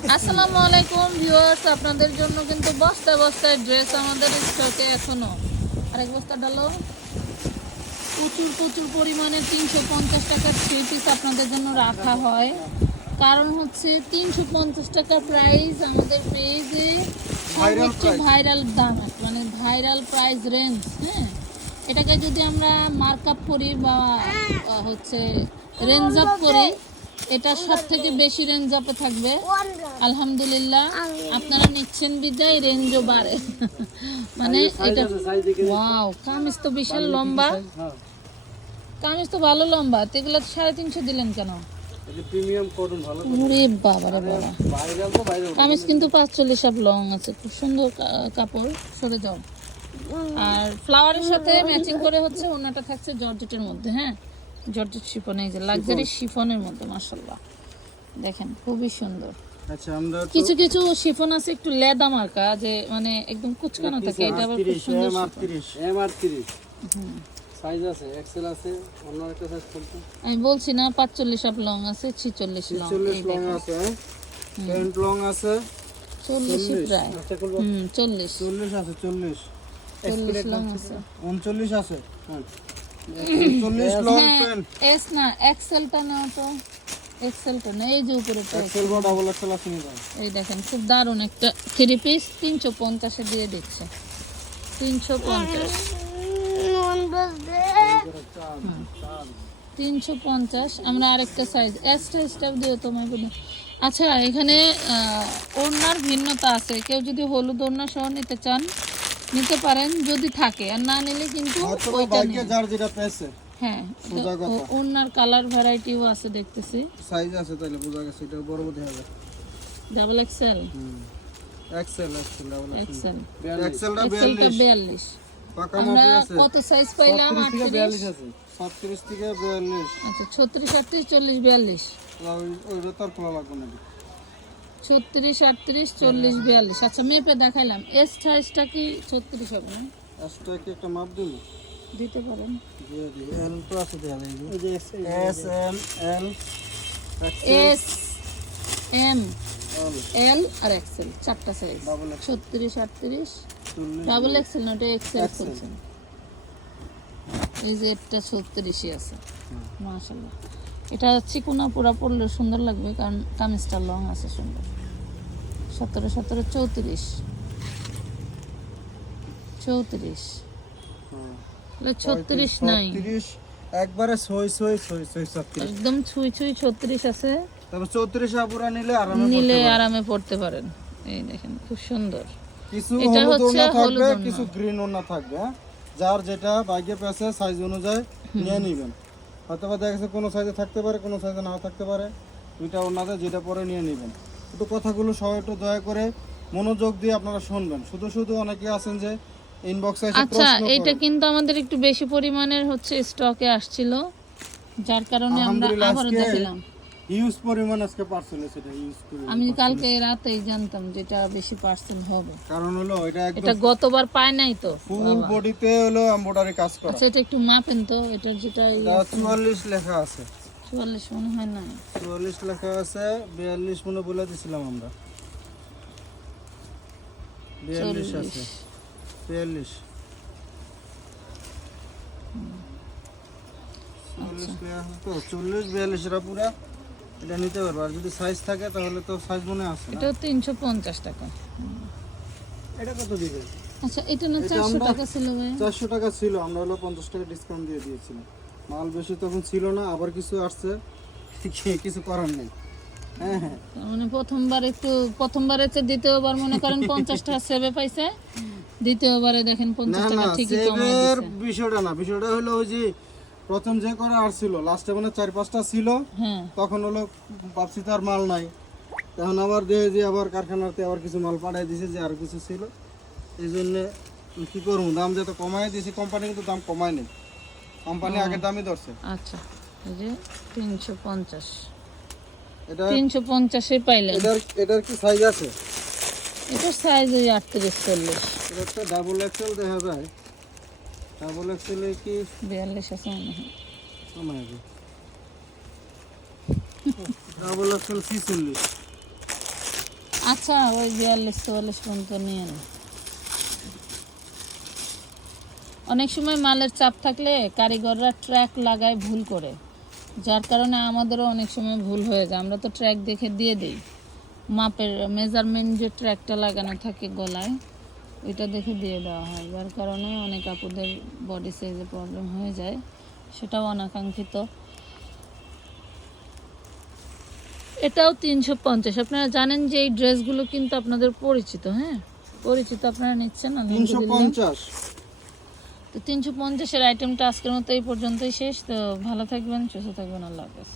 আসসালামু আলাইকুম ভিউয়ার্স আপনাদের জন্য কিন্তু বস্তায় বস্তায় ড্রেস আমাদের স্টকে এখনও। আরেক বস্তা ডালো প্রচুর প্রচুর পরিমাণে তিনশো পঞ্চাশ টাকার থ্রি পিস আপনাদের জন্য রাখা হয়। কারণ হচ্ছে তিনশো পঞ্চাশ টাকা প্রাইস আমাদের পেজে সর্বোচ্চ ভাইরাল দাম মানে ভাইরাল প্রাইস রেঞ্জ হ্যাঁ? এটাকে যদি আমরা মার্ক আপ করি বা হচ্ছে রেঞ্জ আপ করি এটা সব থেকে বেশি রেঞ্জ আপে থাকবে। আলহামদুলিল্লাহ। আপনারা নিচ্ছেন বিদায় রেঞ্জও বাড়ে। মানে এটা ওয়াও কামিজ তো বিশাল লম্বা। কামিজ তো ভালো লম্বা। তো এগুলো সাড়ে তিনশো দিলেন কেন? কামিজ কিন্তু পাঁচচল্লিশ সব লং আছে। খুব সুন্দর কাপড়। সরে যাও আর ফ্লাওয়ারের সাথে ম্যাচিং করে হচ্ছে ওনাটা থাকছে জর্জেটের মধ্যে হ্যাঁ? জর্জেট শিফন এই যে লাক্সারি শিফনের মধ্যে মাসাল্লাহ দেখেন খুবই সুন্দর। আচ্ছা আমরা কিছু কিছু শিফন আছে একটু লেদা মার্কা যে মানে একদম কুচকানো থাকে এটা আবার খুব সুন্দর এম শিফন। আটত্রিশ এম আটত্রিশ সাইজ আছে? এক্সেল আছে? অন্য একটা সাইজ কোনটা আমি বলছি না পাঁচচল্লিশ সব লং আছে ছিচল্লিশ লং চল্লিশ লং আছে প্যান্ট লং আছে? চল্লিশই প্রায়। হুম চল্লিশ। চল্লিশ আছে চল্লিশ। চল্লিশ লং আছে। উনচল্লিশ আছে? হ্যাঁ। লং হ্যাঁ প্যান্ট। এস না এক্সেলটা নাও তো। এক্সেলটা না এই যে উপরেটা এক্সেল বা ডাবল এক্সেল আছে এই দেখেন খুব দারুণ একটা থ্রি পিস তিনশো পঞ্চাশে দিয়ে দিচ্ছে। তিনশো পঞ্চাশ। তিনশো পঞ্চাশ আমরা আরেকটা সাইজ এসটা স্টাফ দিও তোমায় বলি। আচ্ছা এখানে ওড়নার ভিন্নতা আছে। কেউ যদি হলুদ ওড়না সহ নিতে চান নিতে পারেন যদি থাকে। আর না নিলে কিন্তু ওইটা নিন যার যেটা পেয়েছে। হ্যাঁ সোজা কথা। ও- ওড়নার কালার ভ্যারাইটিও আছে দেখতেছি। সাইজ আছে তাহলে বোঝা গেছে এটা বড় বোধ হবে। Double XL XL XL double XL এক্সেলটা এক্সেলটা 42 বিয়াল্লিশ। পাকা আমরা কত সাইজ পাইলাম? 36 থেকে 42 আছে। 37 থেকে 42 আচ্ছা ছত্রিশ আটত্রিশ চল্লিশ বিয়াল্লিশ। ওই- ওইটা তো খোলা লাগবে না। ছত্রিশ আটত্রিশ চল্লিশ বিয়াল্লিশ। আচ্ছা মেপে দেখাইলাম। এস সাইজটা কি ছত্রিশ হবে না? এসটা কি একটা মাপ দিবি? দিতে পারেন। এল তো আছে দেয়া যাবে S M L S M L আর এক্সেল চারটা সাইজ ছত্রিশ আটত্রিশ। ডাবল এক্সেল না ওটা এক্সেল বলছেন এই যে এটা ছত্রিশই আছে। মাশাল্লাহ এটা চিকুনা পুরা পড়লে সুন্দর লাগবে কারণ কামিজটা লং আছে সুন্দর। সতেরো সতেরো চৌত্রিশ। চৌত্রিশ। ছত্রিশ নাই। একবারে ছয় ছয় ছয় ছয় ছত্রিশ। একদম ছুঁই ছুঁই ছত্রিশ আছে। তারপর চৌত্রিশ আপুরা নিলে আরামে নিলে আরামে পড়তে পারেন। এই দেখেন খুব সুন্দর। কিছু এটা হচ্ছে থাকবে কিছু গ্রিন ওড়না থাকবে হ্যাঁ? যার যেটা বাইকে পেছে সাইজ অনুযায়ী নিয়ে নিবেন। হয়তো বা দেখা গেছে কোনো সাইজে থাকতে পারে কোনো সাইজে নাও থাকতে পারে। দুইটা ওনাদের যেটা পরে নিয়ে নেবেন। একটু কথাগুলো সবাই একটু দয়া করে মনোযোগ দিয়ে আপনারা শুনবেন। শুধু শুধু অনেকে আছেন যে ইনবক্সে আচ্ছা এটা কিন্তু আমাদের একটু বেশি পরিমাণের হচ্ছে স্টকে আসছিল। যার কারণে আমরা আবারও দেখলাম। ইউজ পরিমাণ আজকে পার্সেল সেটা ইউজ করে আমি কালকে রাতেই জানতাম যেটা বেশি পার্সেন্ট হবে। কারণ হলো এটা একদম এটা গতবার পায় নাই তো। ফুল বডিতে হলো এমব্রয়ডারি কাজ করা। আচ্ছা এটা একটু মাপেন তো এটা যেটা এটা চুয়াল্লিশ লেখা আছে। চুয়াল্লিশ মনে হয় না। চুয়াল্লিশ লেখা আছে বিয়াল্লিশ মনে বলে দিছিলাম আমরা। বিয়াল্লিশ আছে। বিয়াল্লিশ। চুয়াল্লিশ লেখা আছে তো চল্লিশ বিয়াল্লিশ এরা পুরা। এটা নিতে পারব। আর যদি সাইজ থাকে তাহলে তো সাইজ মনে আছে তিনশো পঞ্চাশ টাকা। এটা কত দিবে? আচ্ছা এটা না এটা চারশো আমরা- টাকা ছিল ভাই? চারশো টাকা ছিল আমরা হলো পঞ্চাশ টাকা ডিসকাউন্ট দিয়ে দিয়েছিলাম। মাল বেশি তখন ছিল না আবার কিছু আসছে। কিছু করার নেই। হ্যাঁ হ্যাঁ। মানে প্রথমবার একটু প্রথমবারে তো দ্বিতীয়বার মনে করেন পঞ্চাশ টাকা সেভে পাইছে। দ্বিতীয়বারে দেখেন না পঞ্চাশ না টাকা ঠিকই কমাই সেভের বিষয়টা না। বিষয়টা হলো ওই যে প্রথম যে করে আর ছিল লাস্টে মানে চার পাঁচটা ছিল তখন হলো ভাবছি তার মাল নাই। তখন আবার দেখে যে আবার কারখানাতে আবার কিছু মাল পাঠাই দিছে যে আর কিছু ছিল। এই জন্য কি করব? দাম যত কমাই দিয়েছি কোম্পানি কিন্তু দাম কমায় নেই। কোম্পানি আগের দামই ধরছে। আচ্ছা এই যে তিনশো পঞ্চাশ। এটা তিনশো পঞ্চাশে পাইলেন। এটার এটার কি সাইজ আছে? এটা সাইজ ওই আটত্রিশ চল্লিশ। এটা একটা ডাবল এক্সেল দেখা যায়। ডাবল এক্সেলে কি? বিয়াল্লিশ আছে মনে হয়। কমায় ডাবল এক্সেল ছিচল্লিশ। আচ্ছা ওই বিয়াল্লিশ চুয়াল্লিশ পর্যন্ত নিয়ে নে। অনেক সময় মালের চাপ থাকলে কারিগররা ট্র্যাক লাগায় ভুল করে। যার কারণে আমাদেরও অনেক সময় ভুল হয়ে যায়। আমরা তো ট্র্যাক দেখে দিয়ে দিই। মাপের মেজারমেন্ট যে ট্র্যাকটা লাগানো থাকে গলায় ওইটা দেখে দিয়ে দেওয়া হয়। যার কারণে অনেক আপুদের বডি সাইজে প্রবলেম হয়ে যায়। সেটাও অনাকাঙ্ক্ষিত। এটাও তিনশো পঞ্চাশ। আপনারা জানেন যে এই ড্রেসগুলো কিন্তু আপনাদের পরিচিত হ্যাঁ? পরিচিত আপনারা নিচ্ছেন তিনশো পঞ্চাশ। তো তিনশো পঞ্চাশের আইটেমটা আজকের মতো এই পর্যন্তই শেষ। তো ভালো থাকবেন সুস্থ থাকবেন আল্লাহ হাফেজ।